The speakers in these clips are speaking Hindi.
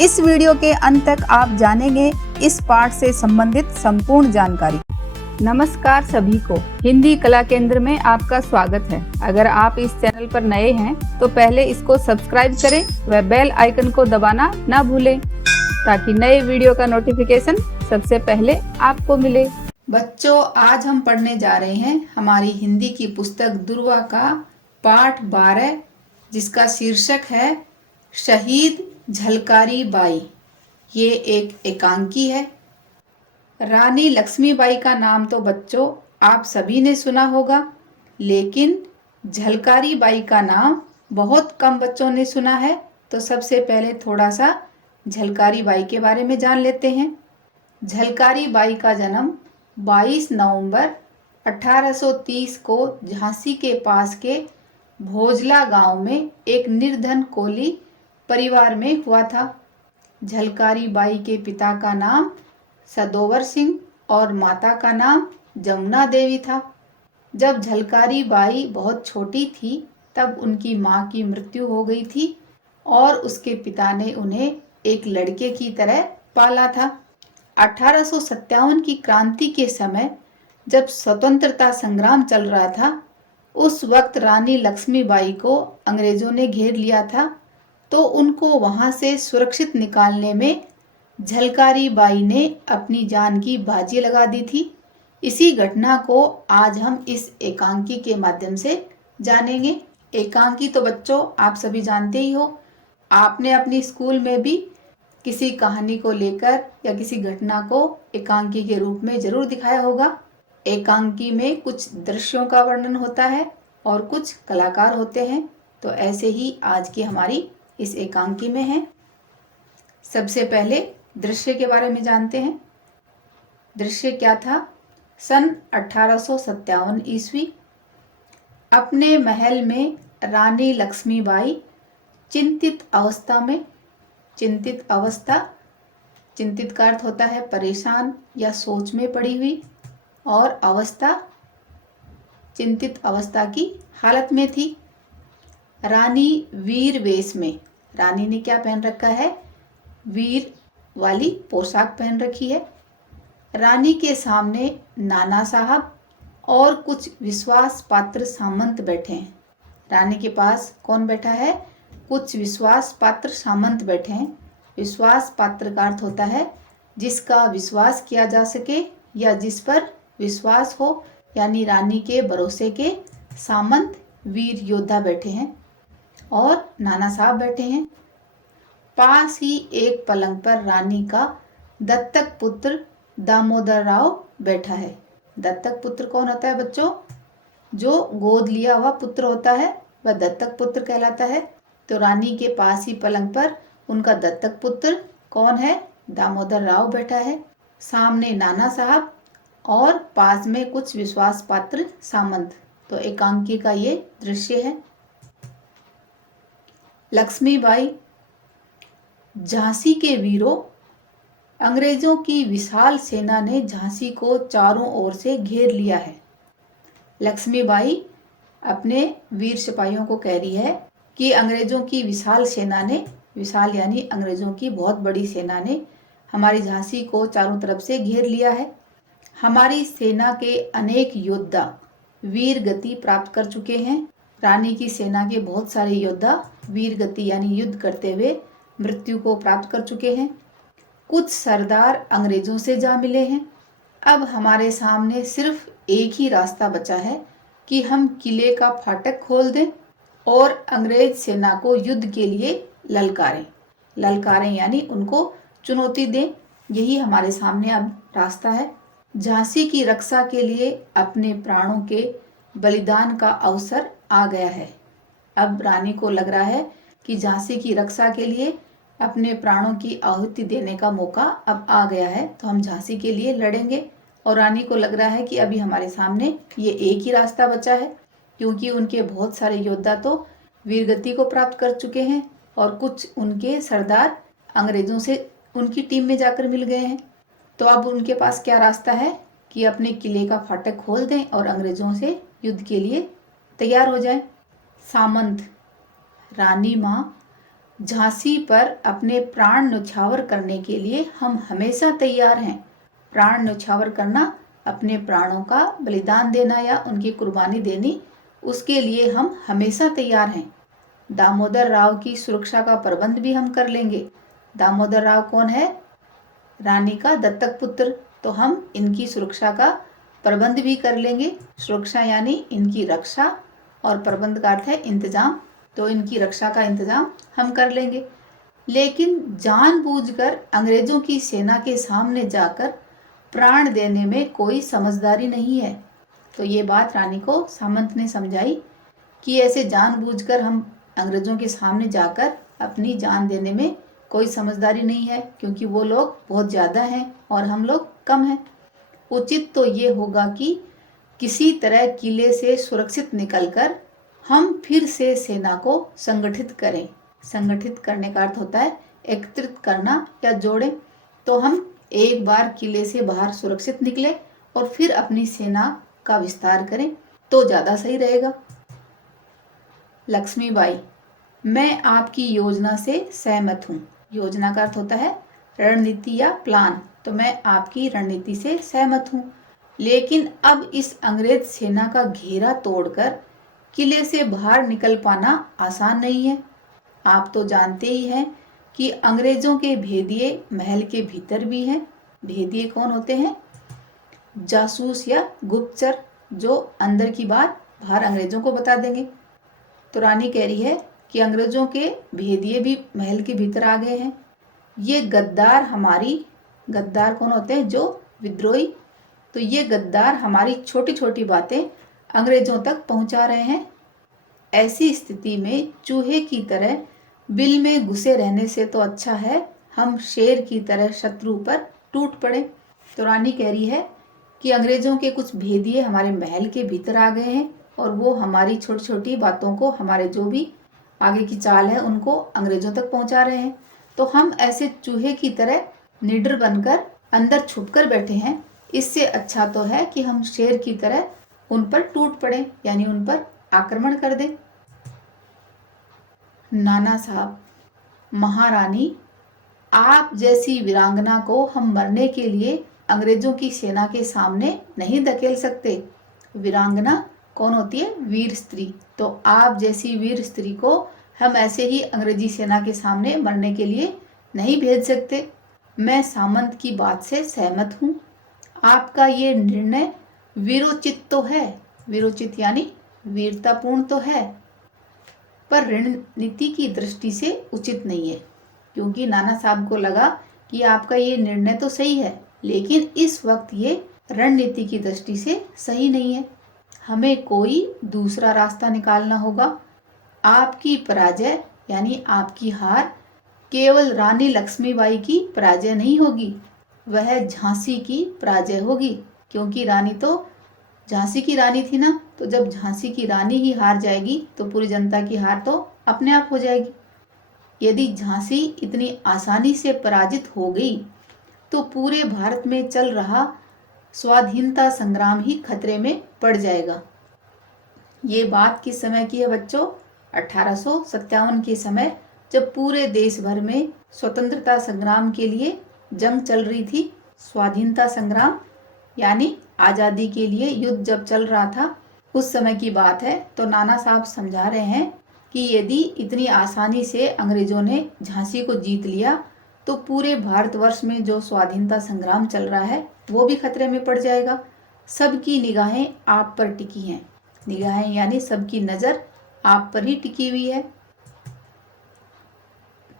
इस वीडियो के अंत तक आप जानेंगे इस पाठ से संबंधित संपूर्ण जानकारी। नमस्कार सभी को, हिंदी कला केंद्र में आपका स्वागत है। अगर आप इस चैनल पर नए हैं तो पहले इसको सब्सक्राइब करें व बेल आइकन को दबाना ना भूलें ताकि नए वीडियो का नोटिफिकेशन सबसे पहले आपको मिले। बच्चों, आज हम पढ़ने जा रहे हैं हमारी हिंदी की पुस्तक दुर्वा का पाठ 12, जिसका शीर्षक है शहीद झलकारी बाई। ये एक एकांकी है। रानी लक्ष्मीबाई का नाम तो बच्चों आप सभी ने सुना होगा, लेकिन झलकारी बाई का नाम बहुत कम बच्चों ने सुना है। तो सबसे पहले थोड़ा सा झलकारी बाई के बारे में जान लेते हैं। झलकारी बाई का जन्म 22 नवंबर 1830 को झांसी के पास के भोजला गांव में एक निर्धन कोली परिवार में हुआ था। झलकारी बाई के पिता का नाम सदोवर सिंह और माता का नाम जमुना देवी था। जब झलकारी बाई बहुत छोटी थी तब उनकी मां की मृत्यु हो गई थी और उसके पिता ने उन्हें एक लड़के की तरह पाला था। 1857 की क्रांति के समय जब स्वतंत्रता संग्राम चल रहा था, उस वक्त रानी लक्ष्मीबाई को अंग्रेजों ने घेर लिया था, तो उनको वहां से सुरक्षित निकालने में झलकारी बाई ने अपनी जान की बाजी लगा दी थी। इसी घटना को आज हम इस एकांकी के माध्यम से जानेंगे। एकांकी तो बच्चों आप सभी जानते ही हो, आपने अपनी स्कूल में भी किसी कहानी को लेकर या किसी घटना को एकांकी के रूप में जरूर दिखाया होगा। एकांकी में कुछ दृश्यों का वर्णन होता है और कुछ कलाकार होते हैं, तो ऐसे ही आज की हमारी इस एकांकी में है। सबसे पहले दृश्य के बारे में जानते हैं। दृश्य क्या था? सन 1857 ईस्वी। अपने महल में रानी लक्ष्मीबाई चिंतित अवस्था में, चिंतित अवस्था, चिंतित का अर्थ होता है परेशान या सोच में पड़ी हुई, और अवस्था चिंतित अवस्था की हालत में थी। रानी वीर वेश में, रानी ने क्या पहन रखा है? वीर वाली पोशाक पहन रखी है। रानी के सामने नाना साहब और कुछ विश्वास पात्र सामंत बैठे हैं। रानी के पास कौन बैठा है? कुछ विश्वास पात्र सामंत बैठे हैं। विश्वास पात्र का अर्थ होता है जिसका विश्वास किया जा सके या जिस पर विश्वास हो, यानी रानी के भरोसे के सामंत वीर योद्धा बैठे हैं और नाना साहब बैठे हैं। पास ही एक पलंग पर रानी का दत्तक पुत्र दामोदर राव बैठा है। दत्तक पुत्र कौन होता है बच्चों? जो गोद लिया हुआ पुत्र होता है वह दत्तक पुत्र कहलाता है। तो रानी के पास ही पलंग पर उनका दत्तक पुत्र कौन है? दामोदर राव बैठा है। सामने नाना साहब और पास में कुछ विश्वास पात्र सामंत। तो एकांकी का ये दृश्य है। लक्ष्मीबाई। झांसी के वीरों, अंग्रेजों की विशाल सेना ने झांसी को चारों ओर से घेर लिया है। लक्ष्मीबाई अपने वीर सिपाहियों को कह रही है कि अंग्रेजों की विशाल सेना ने, विशाल यानी अंग्रेजों की बहुत बड़ी सेना ने हमारी झांसी को चारों तरफ से घेर लिया है। हमारी सेना के अनेक योद्धा वीर गति प्राप्त कर चुके हैं। रानी की सेना के बहुत सारे योद्धा वीर गति यानी युद्ध करते हुए मृत्यु को प्राप्त कर चुके हैं। कुछ सरदार अंग्रेजों से जा मिले हैं। अब हमारे सामने सिर्फ एक ही रास्ता बचा है कि हम किले का फाटक खोल दें और अंग्रेज सेना को युद्ध के लिए ललकारें। ललकारें यानी उनको चुनौती दें। यही हमारे सामने अब रास्ता है। झांसी की रक्षा के लिए अपने प्राणों के बलिदान का अवसर आ गया है। अब रानी को लग रहा है कि झांसी की रक्षा के लिए अपने प्राणों की आहुति देने का मौका अब आ गया है, तो हम झांसी के लिए लड़ेंगे। और रानी को लग रहा है कि अभी हमारे सामने ये एक ही रास्ता बचा है, क्योंकि उनके बहुत सारे योद्धा तो वीरगति को प्राप्त कर चुके हैं और कुछ उनके सरदार अंग्रेजों से उनकी टीम में जाकर मिल गए हैं। तो अब उनके पास क्या रास्ता है कि अपने किले का फाटक खोल दें और अंग्रेजों से युद्ध के लिए तैयार हो जाएं। सामंत। रानी माँ झांसी पर अपने प्राण न्यौछावर करने के लिए हम हमेशा तैयार हैं। प्राण न्यौछावर करना, अपने प्राणों का बलिदान देना या उनकी कुर्बानी देनी, उसके लिए हम हमेशा तैयार हैं। दामोदर राव की सुरक्षा का प्रबंध भी हम कर लेंगे। दामोदर राव कौन है? रानी का दत्तक पुत्र। तो हम इनकी सुरक्षा का प्रबंध भी कर लेंगे। सुरक्षा यानी इनकी रक्षा, और प्रबंध का अर्थ है इंतजाम। तो इनकी रक्षा का इंतजाम हम कर लेंगे। लेकिन जानबूझकर अंग्रेजों की सेना के सामने जाकर प्राण देने में कोई समझदारी नहीं है। तो ये बात रानी को सामंत ने समझाई कि ऐसे जानबूझकर हम अंग्रेजों के सामने जाकर अपनी जान देने में कोई समझदारी नहीं है, क्योंकि वो लोग बहुत ज़्यादा हैं और हम लोग कम हैं। उचित तो ये होगा कि किसी तरह किले से सुरक्षित निकलकर हम फिर से सेना को संगठित करें। संगठित करने का अर्थ होता है एकत्रित करना या जोड़ें। तो हम एक बार किले से बाहर सुरक्षित निकले और फिर अपनी सेना का विस्तार करें तो ज़्यादा सही रहेगा। लक्ष्मीबाई, मैं आपकी योजना से सहमत हूँ। योजना का अर्थ होता है रणनीति या प्लान। तो मैं आपकी रणनीति से सहमत हूँ, लेकिन अब इस अंग्रेज सेना का घेरा तोड़कर किले से बाहर निकल पाना आसान नहीं है। आप तो जानते ही हैं कि अंग्रेजों के भेदिए महल के भीतर भी हैं। भेदिए कौन होते हैं? जासूस या गुप्तचर, जो अंदर की बात बाहर अंग्रेजों को बता देंगे। तो रानी कह रही है कि अंग्रेजों के भेदिए भी महल के भीतर आ गए हैं। ये गद्दार कौन होते हैं? जो विद्रोही। तो ये गद्दार हमारी छोटी छोटी बातें अंग्रेजों तक पहुंचा रहे हैं। ऐसी स्थिति में चूहे की तरह बिल में घुसे रहने से तो अच्छा है हम शेर की तरह शत्रु पर टूट पड़े। तो रानी कह रही है कि अंग्रेजों के कुछ भेदिए हमारे महल के भीतर आ गए हैं और वो हमारी छोटी छोटी बातों को, हमारे जो भी आगे की चाल है, उनको अंग्रेजों तक पहुंचा रहे हैं। तो हम ऐसे चूहे की तरह निडर बनकर अंदर छुपकर बैठे हैं। इससे अच्छा तो है कि हम शेर की तरह उन पर टूट पड़े, यानी उन पर आक्रमण कर दें। नाना साहब, महारानी, आप जैसी वीरांगना को हम मरने के लिए अंग्रेजों की सेना के सामने नहीं धकेल सकते। वीरांगना कौन होती है? वीर स्त्री। तो आप जैसी वीर स्त्री को हम ऐसे ही अंग्रेजी सेना के सामने मरने के लिए नहीं भेज सकते। मैं सामंत की बात से सहमत हूँ। आपका ये निर्णय वीरोचित तो है, वीरोचित यानी वीरतापूर्ण तो है, पर रणनीति की दृष्टि से उचित नहीं है। क्योंकि नाना साहब को लगा कि आपका ये निर्णय तो सही है, लेकिन इस वक्त ये रणनीति की दृष्टि से सही नहीं है। हमें कोई दूसरा रास्ता निकालना होगा। आपकी पराजय यानी आपकी हार केवल रानी लक्ष्मीबाई की पराजय नहीं होगी, वह झांसी की पराजय होगी। क्योंकि रानी तो झांसी की रानी थी ना, तो जब झांसी की रानी ही हार जाएगी तो पूरी जनता की हार तो अपने आप हो जाएगी। यदि झांसी इतनी आसानी से पराजित हो गई तो पूरे भारत में चल रहा स्वाधीनता संग्राम ही खतरे में पड़ जाएगा। ये बात किस समय की है बच्चों? 1857 के समय, जब पूरे देश भर में स्वतंत्रता संग्राम के लिए जंग चल रही थी। स्वाधीनता संग्राम यानी आज़ादी के लिए युद्ध जब चल रहा था, उस समय की बात है। तो नाना साहब समझा रहे हैं कि यदि इतनी आसानी से अंग्रेजों ने झांसी को जीत लिया तो पूरे भारतवर्ष में जो स्वाधीनता संग्राम चल रहा है वो भी खतरे में पड़ जाएगा। सबकी निगाहें आप पर टिकी हैं। निगाहें यानी सबकी नज़र आप पर ही टिकी हुई है।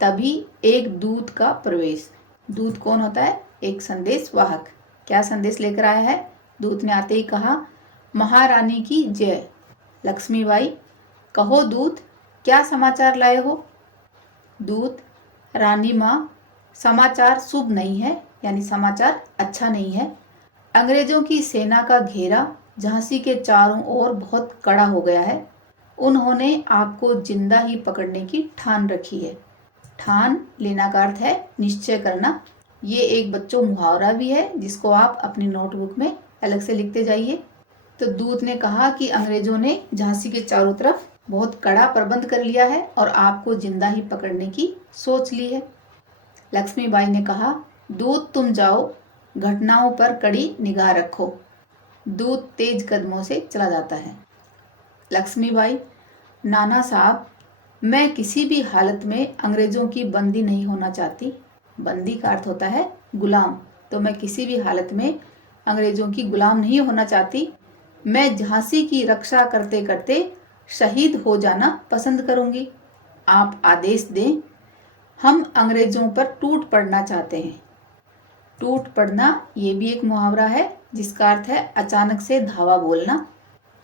तभी एक दूत का प्रवेश। दूत कौन होता है? एक संदेश वाहक। क्या संदेश लेकर आया है? दूत ने आते ही कहा, महारानी की जय। लक्ष्मीबाई, कहो दूत, क्या समाचार लाए हो? दूत, रानी माँ, समाचार शुभ नहीं है, यानी समाचार अच्छा नहीं है। अंग्रेजों की सेना का घेरा झांसी के चारों ओर बहुत कड़ा हो गया है। उन्होंने आपको जिंदा ही पकड़ने की ठान रखी है। ठान लेना का अर्थ है निश्चय करना। ये एक बच्चों मुहावरा भी है, जिसको आप अपनी नोटबुक में अलग से लिखते जाइए। तो दूत ने कहा कि अंग्रेजों ने झांसी के चारों तरफ बहुत कड़ा प्रबंध कर लिया है और आपको जिंदा ही पकड़ने की सोच ली है। लक्ष्मीबाई ने कहा, दूत तुम जाओ, घटनाओं पर कड़ी निगाह रखो। दूत तेज कदमों से चला जाता है। लक्ष्मीबाई, नाना साहब, मैं किसी भी हालत में अंग्रेजों की बंदी नहीं होना चाहती। बंदी का अर्थ होता है गुलाम। तो मैं किसी भी हालत में अंग्रेजों की गुलाम नहीं होना चाहती। मैं झांसी की रक्षा करते करते शहीद हो जाना पसंद करूंगी। आप आदेश दें। हम अंग्रेजों पर टूट पड़ना चाहते हैं। टूट पड़ना ये भी एक मुहावरा है जिसका अर्थ है अचानक से धावा बोलना।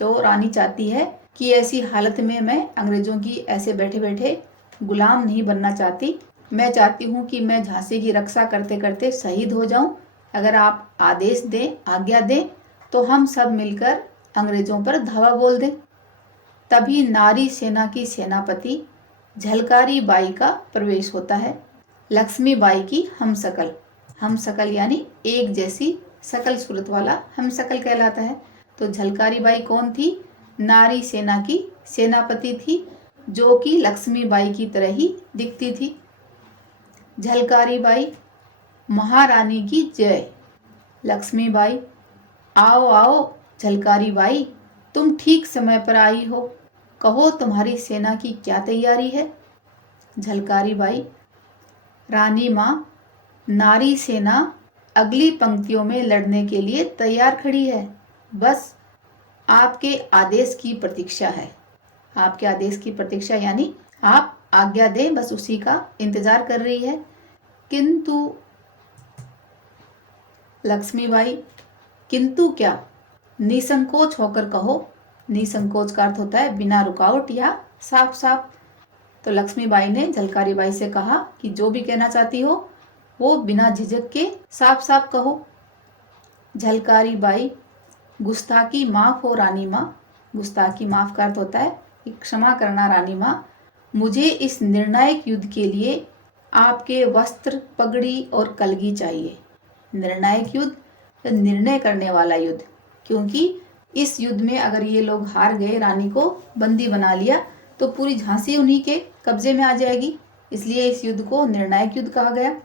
तो रानी चाहती है कि ऐसी हालत में मैं अंग्रेजों की ऐसे बैठे बैठे गुलाम नहीं बनना चाहती। मैं चाहती हूँ कि मैं झांसी की रक्षा करते करते शहीद हो जाऊं। अगर आप आदेश दें, आज्ञा दें, तो हम सब मिलकर अंग्रेजों पर धावा बोल दें। तभी नारी सेना की सेनापति झलकारी बाई का प्रवेश होता है। लक्ष्मीबाई की हमशक्ल यानी एक जैसी शकल सूरत वाला हमशक्ल कहलाता है। तो झलकारी बाई कौन थी? नारी सेना की सेनापति थी, जो कि लक्ष्मीबाई की तरह ही दिखती थी। झलकारी बाई, महारानी की जय। लक्ष्मीबाई, आओ आओ झलकारी बाई, तुम ठीक समय पर आई हो। कहो तुम्हारी सेना की क्या तैयारी है? झलकारी बाई, रानी माँ, नारी सेना अगली पंक्तियों में लड़ने के लिए तैयार खड़ी है। बस आपके आदेश की प्रतीक्षा है। आपके आदेश की प्रतीक्षा यानी आप आज्ञा दें, बस उसी का इंतजार कर रही है। किंतु लक्ष्मीबाई, किंतु क्या? निसंकोच होकर कहो। निसंकोच का अर्थ होता है बिना रुकावट या साफ साफ। तो लक्ष्मीबाई ने झलकारी बाई से कहा कि जो भी कहना चाहती हो वो बिना झिझक के साफ साफ कहो। झलकारी बाई, गुस्ताखी माफ हो रानी माँ। गुस्ताखी माफ का अर्थ होता है क्षमा करना रानी माँ। मुझे इस निर्णायक युद्ध के लिए आपके वस्त्र, पगड़ी और कलगी चाहिए। निर्णायक युद्ध, निर्णय करने वाला युद्ध, क्योंकि इस युद्ध में अगर ये लोग हार गए, रानी को बंदी बना लिया, तो पूरी झांसी उन्हीं के कब्जे में आ जाएगी। इसलिए इस युद्ध को निर्णायक युद्ध कहा गया।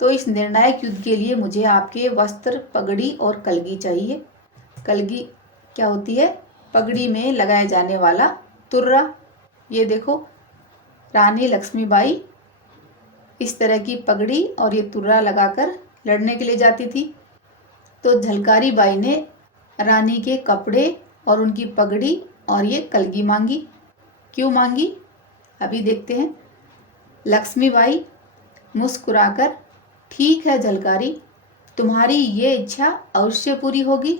तो इस निर्णायक युद्ध के लिए मुझे आपके वस्त्र, पगड़ी और कलगी चाहिए। कलगी क्या होती है? पगड़ी में लगाए जाने वाला तुर्रा। ये देखो, रानी लक्ष्मीबाई इस तरह की पगड़ी और ये तुर्रा लगाकर लड़ने के लिए जाती थी। तो झलकारी बाई ने रानी के कपड़े और उनकी पगड़ी और ये कलगी मांगी। क्यों मांगी? अभी देखते हैं। लक्ष्मीबाई मुस्कुराकर, ठीक है झलकारी, तुम्हारी ये इच्छा अवश्य पूरी होगी।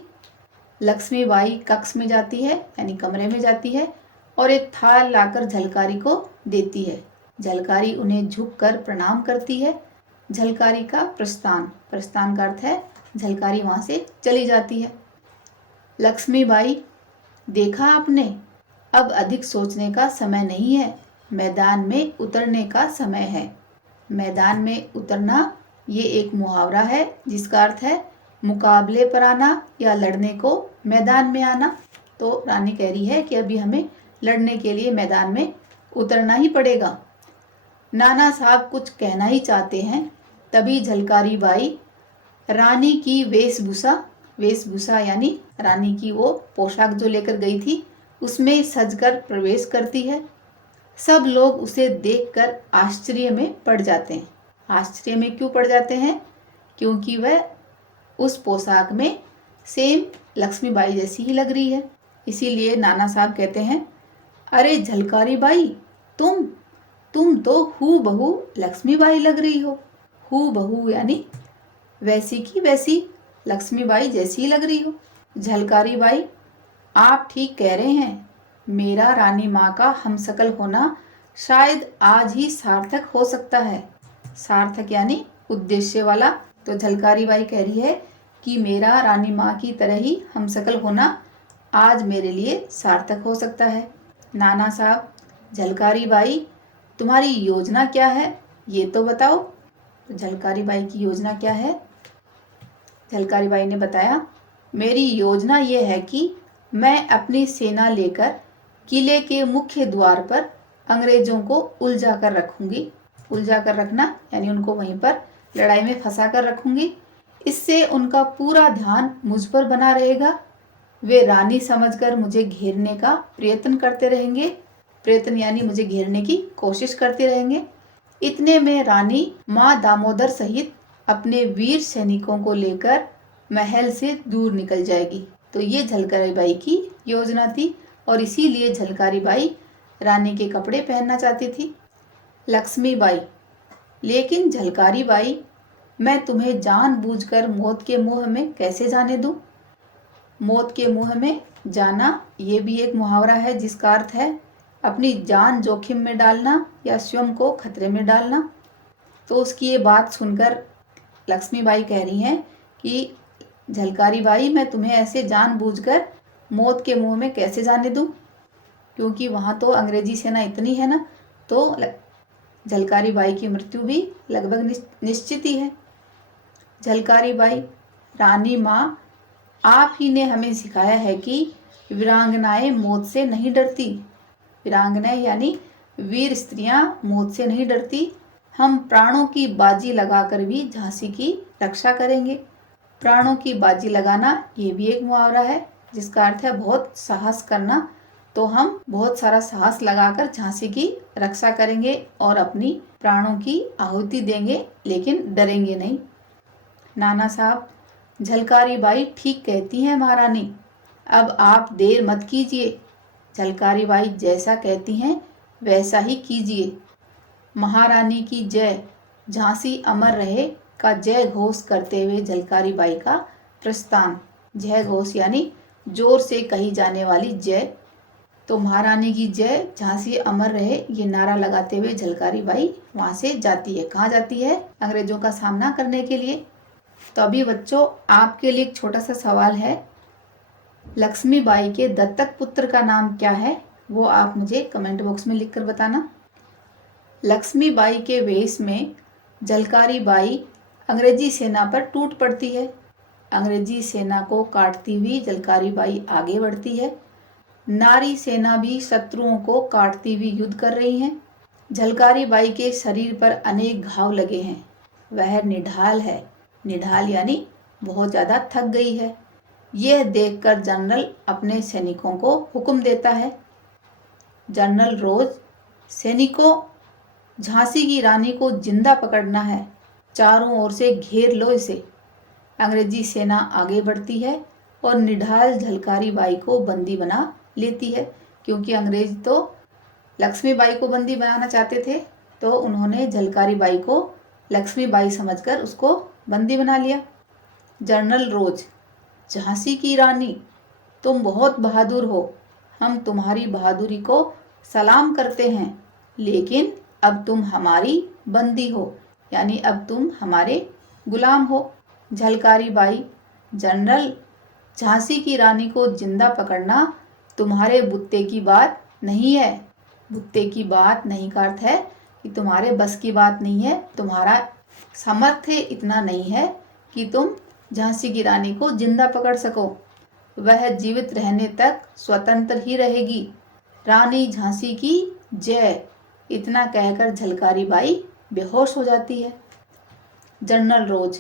लक्ष्मीबाई कक्ष में जाती है यानी कमरे में जाती है और एक थाल लाकर झलकारी को देती है। झलकारी उन्हें झुककर प्रणाम करती है। झलकारी का प्रस्थान, प्रस्थान का अर्थ है झलकारी वहां से चली जाती है। लक्ष्मीबाई, देखा आपने, अब अधिक सोचने का समय नहीं है, मैदान में उतरने का समय है। मैदान में उतरना ये एक मुहावरा है जिसका अर्थ है मुकाबले पर आना या लड़ने को मैदान में आना। तो रानी कह रही है कि अभी हमें लड़ने के लिए मैदान में उतरना ही पड़ेगा। नाना साहब कुछ कहना ही चाहते हैं, तभी झलकारी बाई रानी की वेशभूषा, वेशभूषा यानी रानी की वो पोशाक जो लेकर गई थी, उसमें सजकर प्रवेश करती है। सब लोग उसे देखकर आश्चर्य में पड़ जाते हैं। आश्चर्य में क्यों पड़ जाते हैं? क्योंकि वह उस पोशाक में सेम लक्ष्मीबाई जैसी ही लग रही है। इसीलिए नाना साहब कहते हैं, अरे झलकारी बाई, तुम तो हूबहू लक्ष्मीबाई लग रही हो। हूबहू यानी वैसी की वैसी, लक्ष्मीबाई जैसी ही लग रही हो। झलकारी बाई, आप ठीक कह रहे हैं, मेरा रानी माँ का हमशक्ल होना शायद आज ही सार्थक हो सकता है। सार्थक यानी उद्देश्य वाला। तो झलकारी बाई कह रही है कि मेरा रानी माँ की तरह ही हमशक्ल होना आज मेरे लिए सार्थक हो सकता है। नाना साहब, झलकारी बाई, तुम्हारी योजना क्या है ये तो बताओ। तो झलकारी बाई की योजना क्या है? झलकारी बाई ने बताया, मेरी योजना ये है कि मैं अपनी सेना लेकर किले के मुख्य द्वार पर अंग्रेजों को उलझा कर रखूंगी। उलझा कर रखना यानी उनको वहीं पर लड़ाई में फंसा कर रखूंगी। इससे उनका पूरा ध्यान मुझ पर बना रहेगा। वे रानी समझकर मुझे घेरने का प्रयत्न करते रहेंगे। प्रयत्न यानी मुझे घेरने की कोशिश करते रहेंगे। इतने में रानी माँ दामोदर सहित अपने वीर सैनिकों को लेकर महल से दूर निकल जाएगी। तो ये झलकारी बाई की योजना थी और इसीलिए झलकारी बाई रानी के कपड़े पहनना चाहती थी। लक्ष्मीबाई, लेकिन झलकारी बाई, मैं तुम्हें जानबूझकर मौत के मुंह में कैसे जाने दूं? मौत के मुंह में जाना ये भी एक मुहावरा है जिसका अर्थ है अपनी जान जोखिम में डालना या स्वयं को खतरे में डालना। तो उसकी ये बात सुनकर लक्ष्मीबाई कह रही हैं कि झलकारी बाई, मैं तुम्हें ऐसे जानबूझकर मौत के मुंह में कैसे जाने दूं? क्योंकि वहां तो अंग्रेजी सेना इतनी है ना, तो झलकारी बाई की मृत्यु भी लगभग निश्चित ही है। झलकारी बाई, रानी माँ, आप ही ने हमें सिखाया है कि वीरांगनाएं मौत से नहीं डरती। वीरांगनाएं यानी वीर स्त्रियां मौत से नहीं डरती। हम प्राणों की बाजी लगाकर भी झांसी की रक्षा करेंगे। प्राणों की बाजी लगाना ये भी एक मुहावरा है जिसका अर्थ है बहुत साहस करना। तो हम बहुत सारा साहस लगाकर झांसी की रक्षा करेंगे और अपनी प्राणों की आहुति देंगे, लेकिन डरेंगे नहीं। नाना साहब, झलकारी बाई ठीक कहती हैं महारानी, अब आप देर मत कीजिए। झलकारी बाई जैसा कहती हैं वैसा ही कीजिए। महारानी की जय, झांसी अमर रहे का जय घोष करते हुए झलकारी बाई का प्रस्थान। जय घोष यानी जोर से कही जाने वाली जय। तो महारानी की जय, झांसी अमर रहे, ये नारा लगाते हुए झलकारी बाई वहां से जाती है। कहाँ जाती है? अंग्रेजों का सामना करने के लिए। तो अभी बच्चों आपके लिए एक छोटा सा सवाल है। लक्ष्मीबाई के दत्तक पुत्र का नाम क्या है? वो आप मुझे कमेंट बॉक्स में लिखकर बताना। लक्ष्मीबाई के वेश में झलकारी बाई अंग्रेजी सेना पर टूट पड़ती है। अंग्रेजी सेना को काटती हुई झलकारी बाई आगे बढ़ती है। नारी सेना भी शत्रुओं को काटती हुई युद्ध कर रही है। झलकारी बाई के शरीर पर अनेक घाव लगे हैं। वह निढाल है। निढाल यानी बहुत ज्यादा थक गई है। यह देखकर जनरल अपने सैनिकों को हुक्म देता है। जनरल रोज, सैनिकों, झांसी की रानी को जिंदा पकड़ना है। चारों ओर से घेर लो इसे। अंग्रेजी सेना आगे बढ़ती है और निढाल झलकारी बाई को बंदी बना लेती है। क्योंकि अंग्रेज तो लक्ष्मीबाई को बंदी बनाना चाहते थे, तो उन्होंने झलकारी बाई को लक्ष्मीबाई समझकर उसको बंदी बना लिया। जनरल रोज, झांसी की रानी, तुम बहुत बहादुर हो। हम तुम्हारी बहादुरी को सलाम करते हैं, लेकिन अब तुम हमारी बंदी हो, यानी अब तुम हमारे गुलाम हो। झलकारी बाई, जनरल, झांसी की रानी को जिंदा पकड़ना तुम्हारे बुत्ते की बात नहीं है। बुत्ते की बात नहीं का अर्थ है कि तुम्हारे बस की बात नहीं है, तुम्हारा सामर्थ्य इतना नहीं है कि तुम झांसी की रानी को जिंदा पकड़ सको। वह जीवित रहने तक स्वतंत्र ही रहेगी। रानी झांसी की जय। इतना कहकर झलकारी बाई बेहोश हो जाती है। जनरल रोज,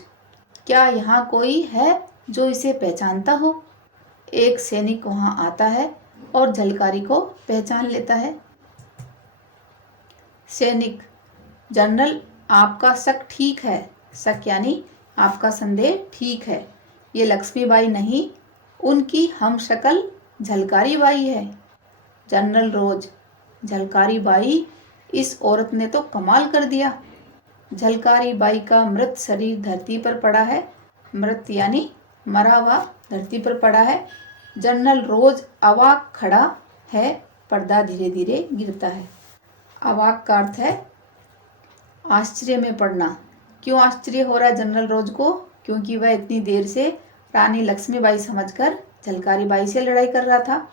क्या यहाँ कोई है जो इसे पहचानता हो? एक सैनिक वहां आता है और झलकारी को पहचान लेता है। सैनिक, जनरल, आपका शक ठीक है। शक यानी आपका संदेह ठीक है। ये लक्ष्मीबाई नहीं, उनकी हम शक्ल झलकारी बाई है। जनरल रोज, झलकारी बाई, इस औरत ने तो कमाल कर दिया। झलकारी बाई का मृत शरीर धरती पर पड़ा है। मृत यानी मरा हुआ धरती पर पड़ा है। जनरल रोज अवाक खड़ा है। पर्दा धीरे धीरे गिरता है। अवाक का अर्थ है आश्चर्य में पड़ना। क्यों आश्चर्य हो रहा है जनरल रोज को? क्योंकि वह इतनी देर से रानी लक्ष्मीबाई समझकर झलकारी बाई से लड़ाई कर रहा था।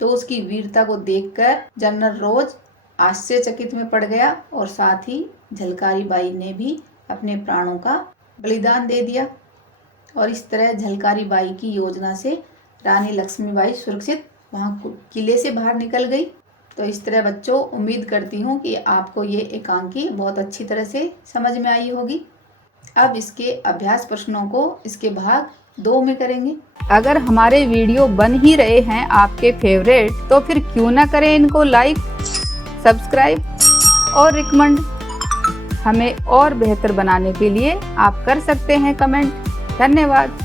तो उसकी वीरता को देखकर जनरल रोज आश्चर्यचकित में पड़ गया और साथ ही झलकारी बाई ने भी अपने प्राणों का बलिदान दे दिया। और इस तरह झलकारी बाई की योजना से रानी लक्ष्मीबाई सुरक्षित वहाँ किले से बाहर निकल गई। तो इस तरह बच्चों, उम्मीद करती हूँ कि आपको ये एकांकी बहुत अच्छी तरह से समझ में आई होगी। अब इसके अभ्यास प्रश्नों को इसके भाग 2 में करेंगे। अगर हमारे वीडियो बन ही रहे हैं आपके फेवरेट, तो फिर क्यों ना करें इनको लाइक, सब्सक्राइब और रिकमेंड। हमें और बेहतर बनाने के लिए आप कर सकते हैं कमेंट। धन्यवाद।